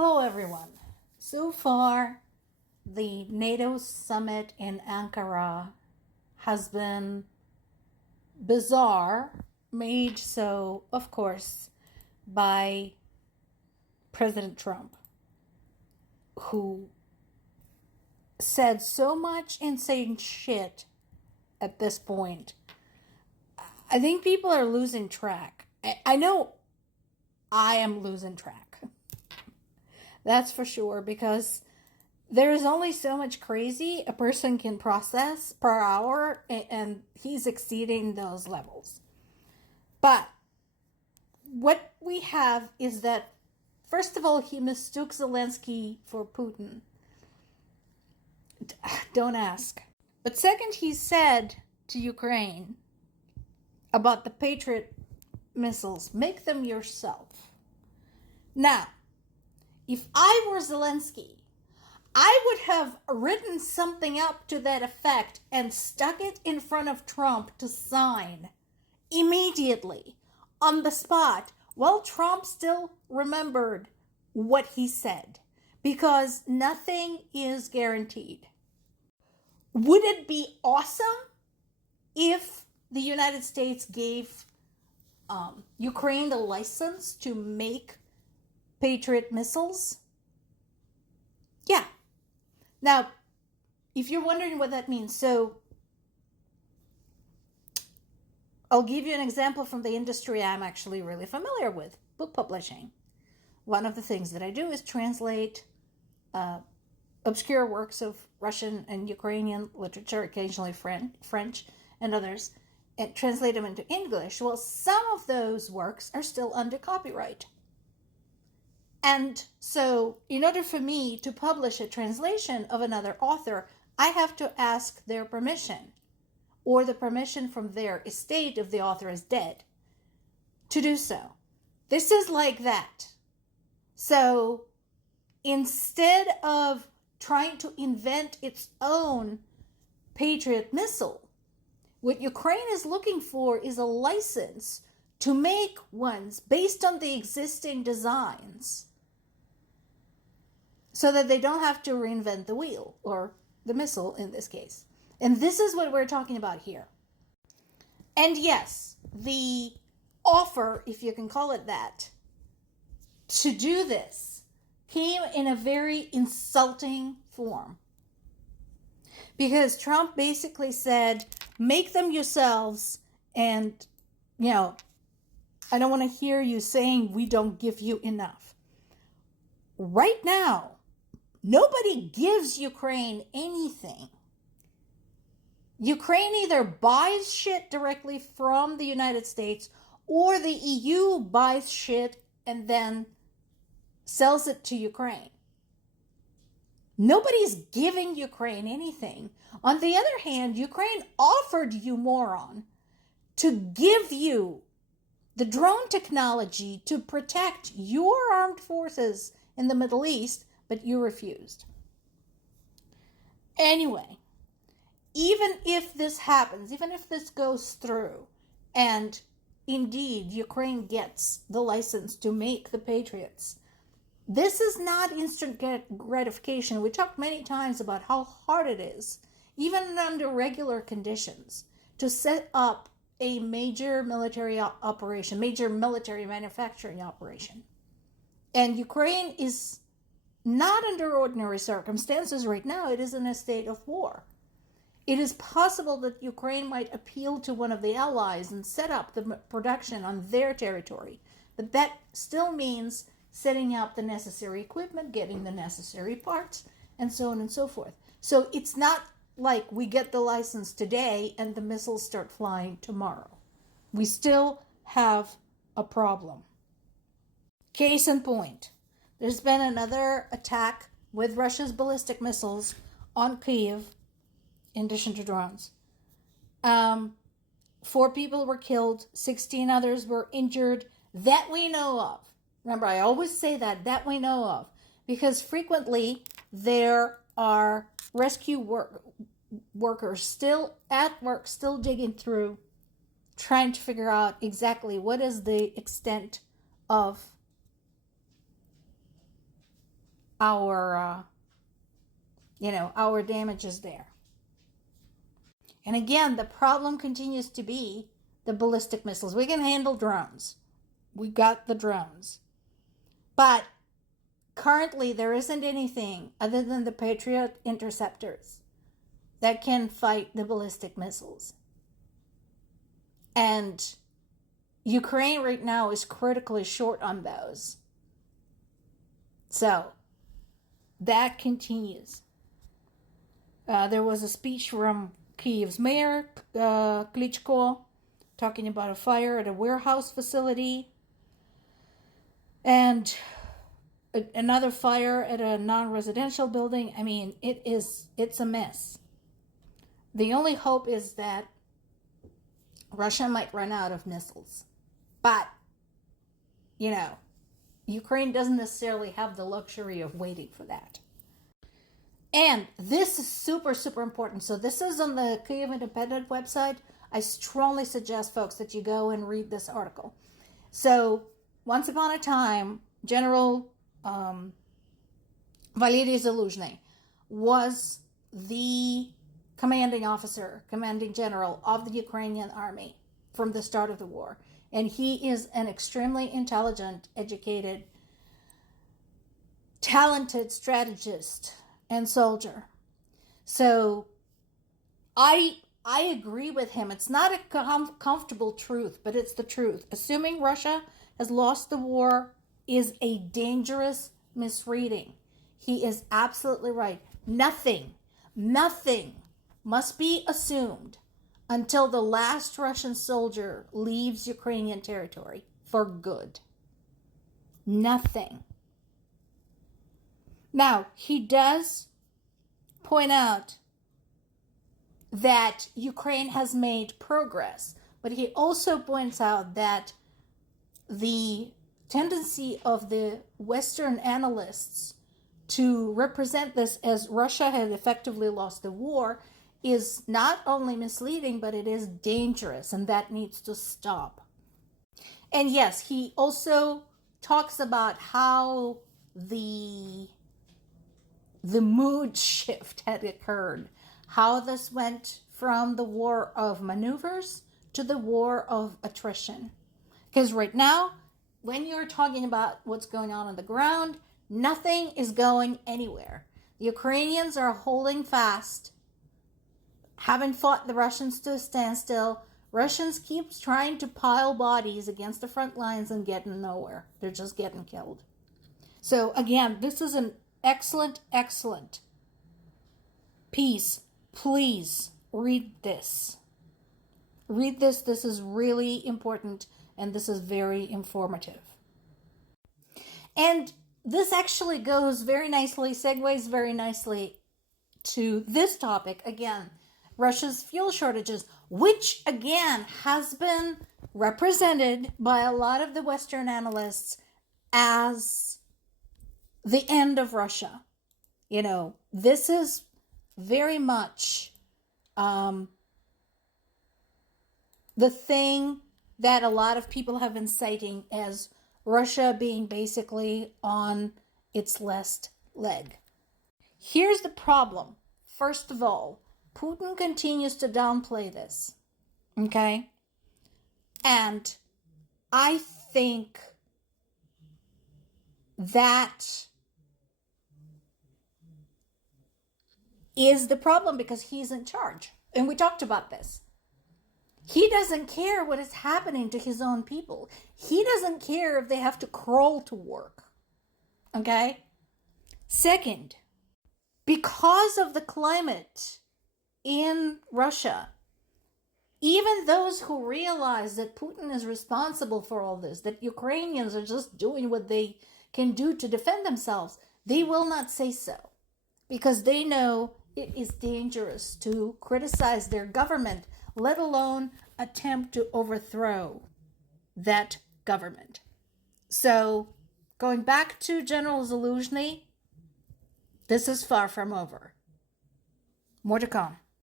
Hello, everyone. So far, the NATO summit in Ankara has been bizarre, made so, of course, by President Trump, who said so much insane shit at this point. I think people are losing track. I know I am losing track. That's for sure, because there's only so much crazy a person can process per hour, and he's exceeding those levels. But what we have is that, first of all, he mistook Zelensky for Putin. Don't ask. But second, he said to Ukraine about the Patriot missiles, make them yourself. Now, if I were Zelensky, I would have written something up to that effect and stuck it in front of Trump to sign immediately on the spot while Trump still remembered what he said, because nothing is guaranteed. Would it be awesome if the United States gave Ukraine the license to make Patriot missiles? Yeah. Now, if you're wondering what that means, so I'll give you an example from the industry I'm actually really familiar with, book publishing. One of the things that I do is translate obscure works of Russian and Ukrainian literature, occasionally French and others, and translate them into English. Well, some of those works are still under copyright. And so, in order for me to publish a translation of another author, I have to ask their permission, or the permission from their estate if the author is dead, to do so. This is like that. So, instead of trying to invent its own Patriot missile, what Ukraine is looking for is a license to make ones based on the existing designs, so that they don't have to reinvent the wheel, or the missile in this case. And this is what we're talking about here. And yes, the offer, if you can call it that, to do this came in a very insulting form. Because Trump basically said, make them yourselves, and, I don't want to hear you saying we don't give you enough. Right now, nobody gives Ukraine anything. Ukraine either buys shit directly from the United States, or the EU buys shit and then sells it to Ukraine. Nobody's giving Ukraine anything. On the other hand, Ukraine offered you, moron, to give you the drone technology to protect your armed forces in the Middle East, but you refused. Anyway, even if this happens, even if this goes through, and indeed Ukraine gets the license to make the Patriots, this is not instant gratification. We talked many times about how hard it is, even under regular conditions, to set up a major military operation, major military manufacturing operation. And Ukraine is not under ordinary circumstances right now. It is in a state of war. It is possible that Ukraine might appeal to one of the allies and set up the production on their territory. But that still means setting up the necessary equipment, getting the necessary parts, and so on and so forth. So it's not like we get the license today and the missiles start flying tomorrow. We still have a problem. Case in point, there's been another attack with Russia's ballistic missiles on Kyiv, in addition to drones. 4 people were killed, 16 others were injured, that we know of. Remember, I always say that we know of, because frequently there are rescue workers still at work, still digging through, trying to figure out exactly what is the extent of our our damages there. And again, the problem continues to be the ballistic missiles. We can handle drones. We got the drones. But currently, there isn't anything other than the Patriot interceptors that can fight the ballistic missiles. And Ukraine right now is critically short on those. So that continues. There was a speech from Kyiv's mayor, Klitschko, talking about a fire at a warehouse facility and another fire at a non-residential building. I mean, it's a mess. The only hope is that Russia might run out of missiles. But, Ukraine doesn't necessarily have the luxury of waiting for that. And this is super, super important. So this is on the Kyiv Independent website. I strongly suggest, folks, that you go and read this article. So once upon a time, General Valery Zaluzhny was the commanding general of the Ukrainian army from the start of the war. And he is an extremely intelligent, educated, talented strategist and soldier. So I agree with him. It's not a comfortable truth, but it's the truth. Assuming Russia has lost the war is a dangerous misreading. He is absolutely right. Nothing must be assumed until the last Russian soldier leaves Ukrainian territory for good. Nothing. Now, he does point out that Ukraine has made progress, but he also points out that the tendency of the Western analysts to represent this as Russia had effectively lost the war is not only misleading, but it is dangerous, and that needs to stop. And yes, he also talks about how the mood shift had occurred, how this went from the war of maneuvers to the war of attrition. Because right now, when you're talking about what's going on the ground, nothing is going anywhere. The Ukrainians are holding fast, haven't fought the Russians to a standstill. Russians keep trying to pile bodies against the front lines and getting nowhere. They're just getting killed. So again, this is an excellent, excellent piece. Please read this. Read this. This is really important, and this is very informative. And this actually goes very nicely, segues very nicely to this topic. Again, Russia's fuel shortages, which again has been represented by a lot of the Western analysts as the end of Russia. This is very much the thing that a lot of people have been citing as Russia being basically on its last leg. Here's the problem. First of all, Putin continues to downplay this. Okay? And I think that is the problem because he's in charge. And we talked about this. He doesn't care what is happening to his own people. He doesn't care if they have to crawl to work. Okay? Second, because of the climate in Russia, even those who realize that Putin is responsible for all this, that Ukrainians are just doing what they can do to defend themselves, they will not say so because they know it is dangerous to criticize their government, let alone attempt to overthrow that government. So, going back to General Zaluzhny, this is far from over. More to come.